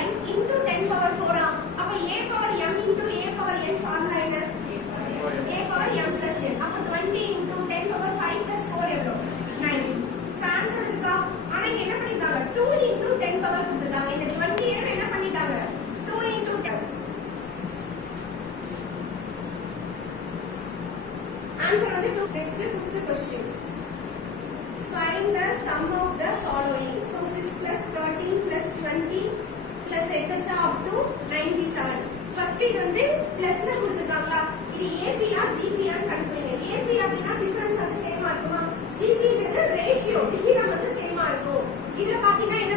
5 into 10 power 4 அப்ப a power m into a power n formula என்ன a power m plus n அப்ப 20 into 10 power 5 plus 4 எவ்வளவு 9 so answer இருக்கா ஆனா இங்க என்ன பண்ணிருக்காங்க 2 into 10 power கொடுத்திருக்காங்க இந்த 20 ஏ என்ன பண்ணிட்டாங்க 2 into 10 ஆன்சர் வந்து 2 next fifth question find the sum of the following so 6 plus 13 plus 20 plus etc up to 97 first இது வந்து பிளஸ்ல கொடுத்திருக்காங்களா இது AP ஆ GP ஆ கண்டுபிடிங்க AP அப்படினா டிஃபரன்ஸ் வந்து சேமா இருக்குமா GP ன்றது ரேஷியோ விகிதம் வந்து சேமா இருக்கும் இதுல பாத்தீங்கன்னா என்ன